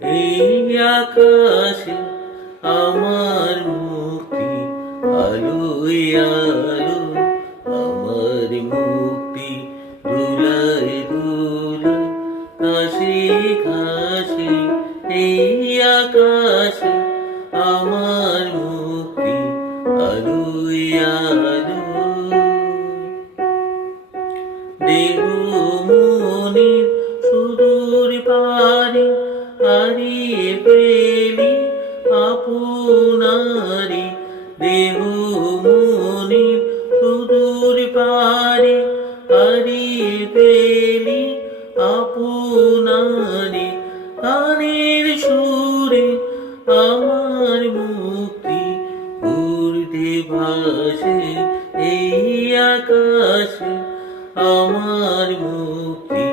এই আকাশে আমার মুক্তি আলো আলো, আমার মুক্তি দুলাই দুলাই কাশে কাশে এই আকাশে আমার মুক্তি আলো আলো। দেহ মনে সুদূর পারে হারিয়ে পেলি আপনারি দেহ মনে, সুদূর পারে। হারিয়ে পেলি আপনারি গানের সুরে আমার মুক্তি উর্ধে ভাসে এই আকাশে। আমার মুক্তি